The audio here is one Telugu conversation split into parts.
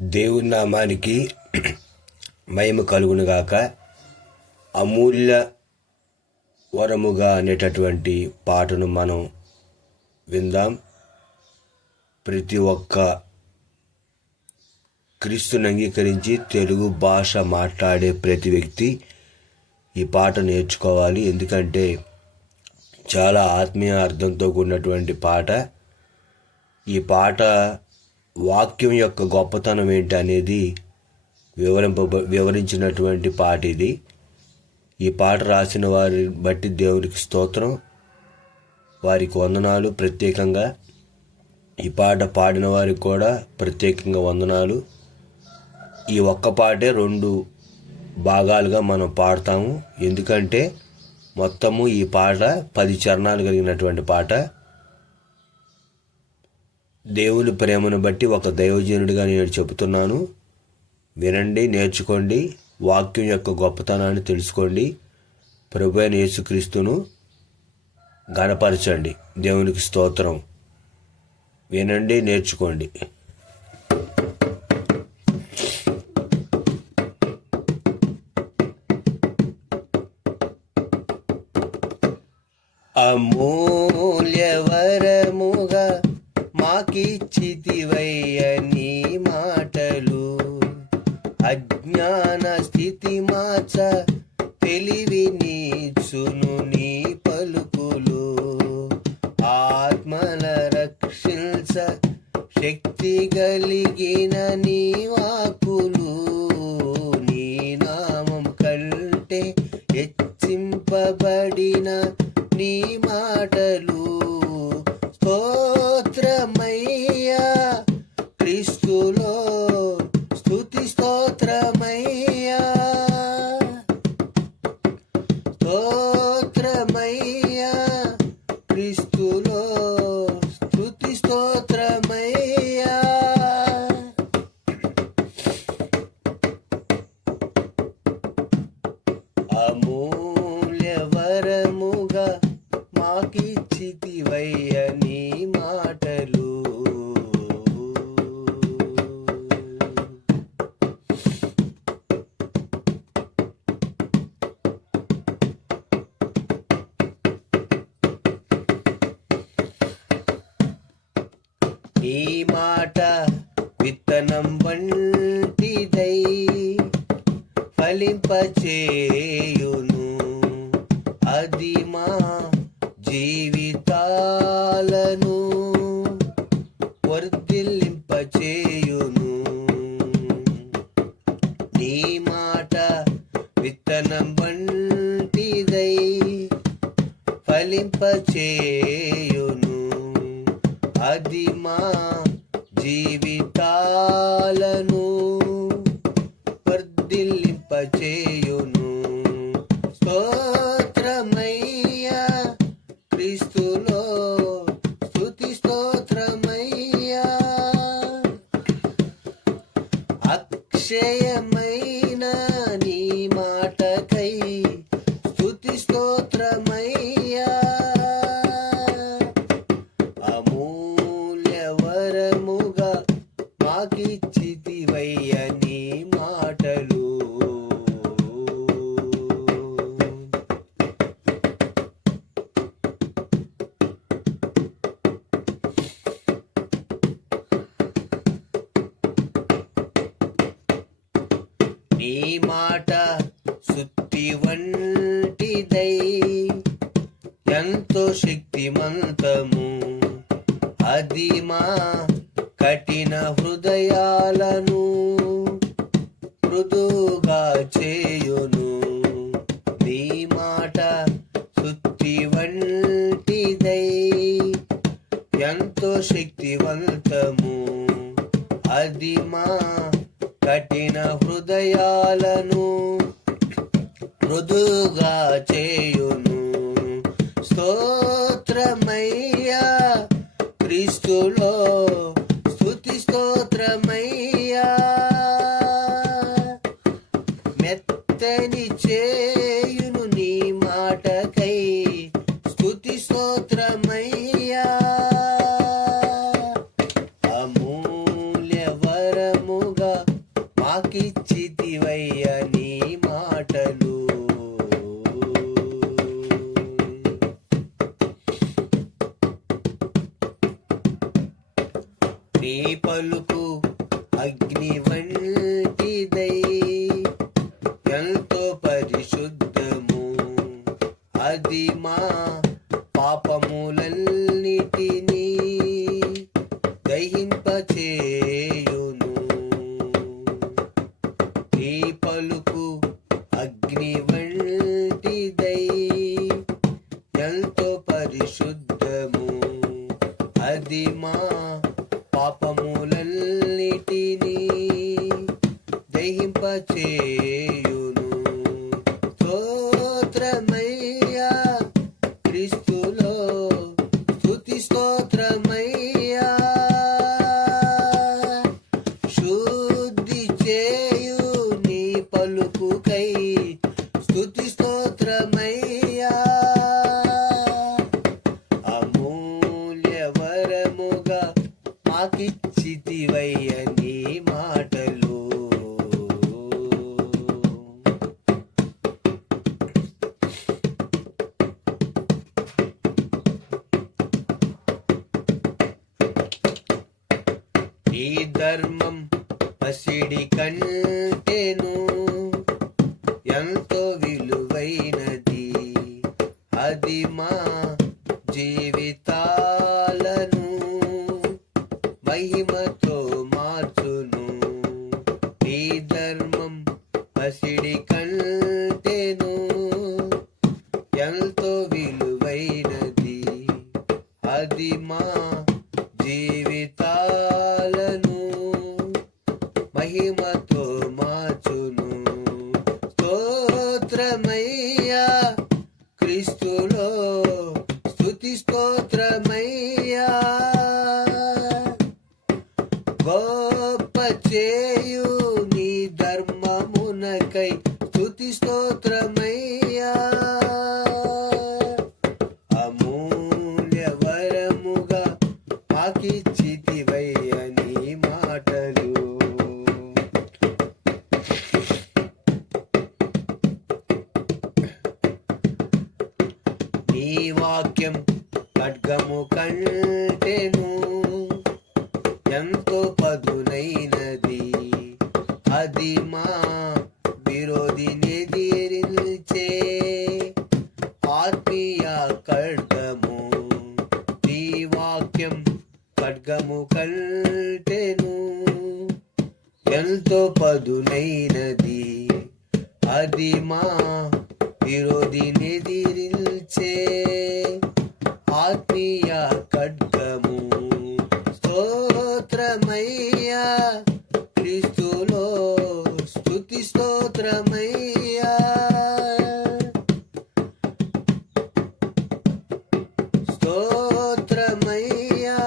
దేవుని నామానికి మహిమ కలుగునుగాక. అమూల్య వరముగా అనేటటువంటి పాటను మనం విందాం. ప్రతి ఒక్క క్రీస్తుని అంగీకరించి తెలుగు భాష మాట్లాడే ప్రతి వ్యక్తి ఈ పాట నేర్చుకోవాలి. ఎందుకంటే చాలా ఆత్మీయ అర్థంతో కూడినటువంటి పాట. ఈ పాట వాక్యం యొక్క గొప్పతనం ఏంటి అనేది వివరించినటువంటి పాట ఇది. ఈ పాట రాసిన వారి బట్టి దేవునికి స్తోత్రం, వారికి వందనాలు. ప్రత్యేకంగా ఈ పాట పాడిన వారికి కూడా ప్రత్యేకంగా వందనాలు. ఈ ఒక్క పాటే 2 భాగాలుగా మనం పాడతాము. ఎందుకంటే మొత్తము ఈ పాట 10 చరణాలు కలిగినటువంటి పాట. దేవుని ప్రేమను బట్టి ఒక దైవజనుడిగా నేను చెబుతున్నాను. వినండి, నేర్చుకోండి, వాక్యం యొక్క గొప్పతనాన్ని తెలుసుకోండి, ప్రభువైన యేసుక్రీస్తును ఘనపరచండి. దేవునికి స్తోత్రం. వినండి, నేర్చుకోండి. అమూల్యవరముగా మాకిచ్చితివయ్య నీ మాటలు, అజ్ఞాన స్థితి మార్చ తెలివి నీచును నీ పలుకులు, ఆత్మల రక్షించ శక్తి కలిగిన నీ వాక్కులు, నీ నామం కంటే హెచ్చింపబడిన నీ మాటలు. స్తోత్రమయ్యా క్రీస్తులో, స్తుతి స్తోత్రమయ్యా, స్తోత్రమయ్యా క్రీస్తులో, స్తుతి స్తోత్రమయ్యా. అమూల్యవరముగా మాకిచ్చితివయ్య నీ మాటలు. నీ మాట విత్తనం వంటిదై ఫలింపచేయును, అది మా జీవితాలను వర్ధిల్లింపచేయును. నీ మాట విత్తనం వంటిదై ఫలింపచేయును, అది మా జీవితాలను వర్ధిల్లింపచేయును. స్తోత్రమయ్యా క్రీస్తులో, స్తుతి స్తోత్రమయ్యా. అక్షయమైన నీ మాటకై స్తుతి స్తోత్రమయ్యా. అమూల్యవరముగా మాకిచ్చితివయ్య నీ మాటలు. నీ మాట సుత్తి వంటిదై ఎంతో శక్తిమంతము, అది మా కఠిన హృదయాలను మృదుగా చేయును. నీ మాట సుత్తి వంటిదై ఎంతో శక్తివంతము, అది మా కఠిన హృదయాలను మృదుగా చేయును. స్తోత్రమయ్యా క్రీస్తులో, స్తుతి స్తోత్రమయ్యా. మెత్తని చేయును నీ మాటకై స్తుతి స్తోత్రమయ్యా. అమూల్యవరముగా అగ్ని వంటిదై ఎంతో పరిశుద్ధము. అది మా పాపములన్నిటినీ దహింపచేయును. నీ పలుకు అగ్ని వంటిదై ఎంతో పరిశుద్ధము. అది మా పాపములన్నిటినీ దహింపచేయును. స్తోత్రమయ్యా క్రీస్తులో, స్తుతి స్తోత్రమయ్యా. శుద్ధి చేయు నీ పలుకుకై స్తుతి స్తోత్రమయ్యా. అమూల్య వరముగా మాకిచ్చితివయ్య నీ మాటలు. నీ ధర్మం పసిడి కంటేను ఎంతో విలువైనది. అది మా జీవితాలను మహిమతో మార్చును. నీ ధర్మం పసిడి కంటేను ఎంతో విలువైనది. అది మా జీవితాలను మహిమతో మార్చును. స్తోత్రమయ్యా క్రీస్తులో, స్తుతి స్తోత్రమయ్యా. గొప్ప చేయు నీ ధర్మమునకై స్తుతి స్తోత్రమయ్యా. అమూల్య వరముగా మాకిచ్చితివయ్య నీ మాటలు. నీ వాక్యం ఖడ్గము కంటేను ఎంతో పదునైనది. అది మా విరోధిని ఎదిరించే ఆత్మీయ ఖడ్గము. నీ వాక్యం ఖడ్గము కంటేను ఎంతో పదునైనది. అది మా విరోధిని ఎదిరించే ఆత్మీయ ఖడ్గము. స్తోత్రమయ్యా క్రీస్తులో, స్తుతి స్తోత్రమయ్యా. స్తోత్రమయ్యా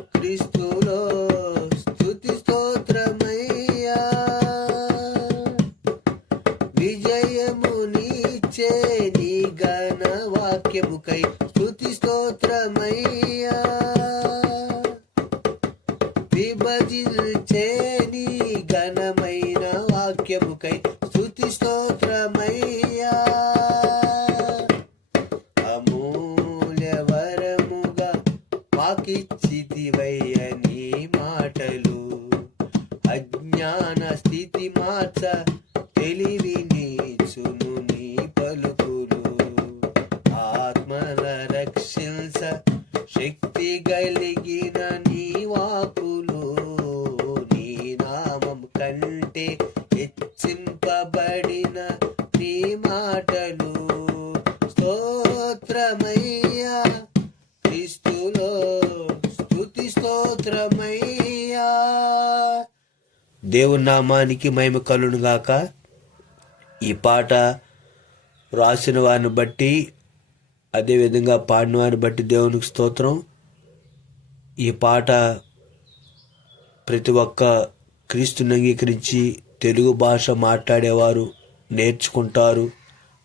క్రీస్తులో, స్తుతి స్తోత్రమయ్యా. విజయమునిచ్చే నీ ఘన వాక్యముకై స్తుతి స్తోత్రమయ్యా. విభజించే నీ ఘనమైన వాక్యముకై స్తుతి స్తోత్రమయ్యా. అమూల్య వరముగా మాకిచ్చితివయ్య నీ మాటలు. అజ్ఞాన స్థితి మార్చ తెలివినిచ్చును నీ పలుకులు. ఆత్మల రక్షించ శక్తి కలిగిన నీ వాకులు. నీ నామం కంటే హెచ్చింపబడిన నీ మాటలు. స్తోత్రమయ్యా క్రీస్తులో, స్తుతి స్తోత్రమయ్యా. దేవుని నామానికి మహిమ కలుగును గాక. ఈ పాట రాసిన వారిని బట్టి, అదేవిధంగా పాడిన వారిని బట్టి దేవునికి స్తోత్రం. ఈ పాట ప్రతి ఒక్క క్రీస్తుని అంగీకరించి తెలుగు భాష మాట్లాడేవారు నేర్చుకుంటారు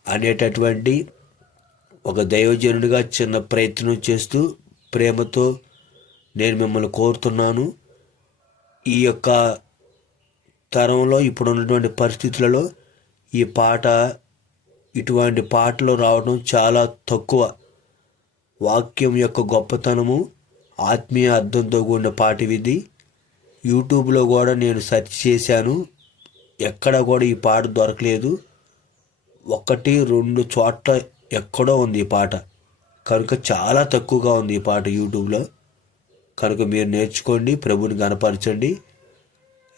అనేటటువంటి ఒక దైవజనుడిగా చిన్న ప్రయత్నం చేస్తూ ప్రేమతో నేను మిమ్మల్ని కోరుతున్నాను. ఈ యొక్క తరంలో ఇప్పుడున్నటువంటి పరిస్థితులలో ఈ పాట, ఇటువంటి పాటలు రావడం చాలా తక్కువ. వాక్యం యొక్క గొప్పతనము, ఆత్మీయ అర్థంతో కూడిన పాట ఇది. యూట్యూబ్లో కూడా నేను సెర్చ్ చేశాను, ఎక్కడ కూడా ఈ పాట దొరకలేదు. 1-2 చోట్ల ఎక్కడో ఉంది ఈ పాట. కనుక చాలా తక్కువగా ఉంది ఈ పాట యూట్యూబ్లో. కనుక మీరు నేర్చుకోండి, ప్రభుని గణపరచండి.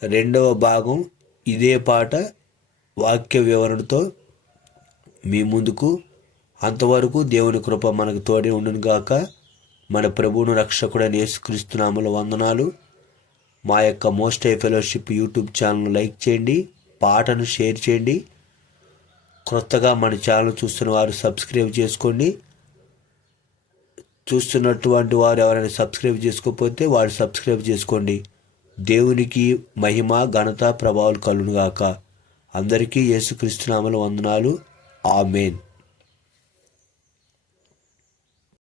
2వ భాగం ఇదే పాట వాక్య వివరణతో మీ ముందుకు. అంతవరకు దేవుని కృప మనకు తోడే ఉండును గాక. మన ప్రభువును రక్షకుడైన యేసుక్రీస్తు నామములో వందనాలు. మా యొక్క most high fellowship YouTube channel like చేయండి, పాటను షేర్ చేయండి. కొత్తగా మన ఛానల్ చూస్తున్న వారు సబ్స్క్రైబ్ చేసుకోండి. చూస్తున్నటువంటి వారు ఎవరైనా సబ్స్క్రైబ్ చేసుకోకపోతే వారు సబ్స్క్రైబ్ చేసుకోండి. దేవునికి మహిమ, ఘనత, ప్రభావాలు కలుగును గాక. అందరికీ యేసుక్రీస్తు నామములో వందనాలు. ఆమేన్.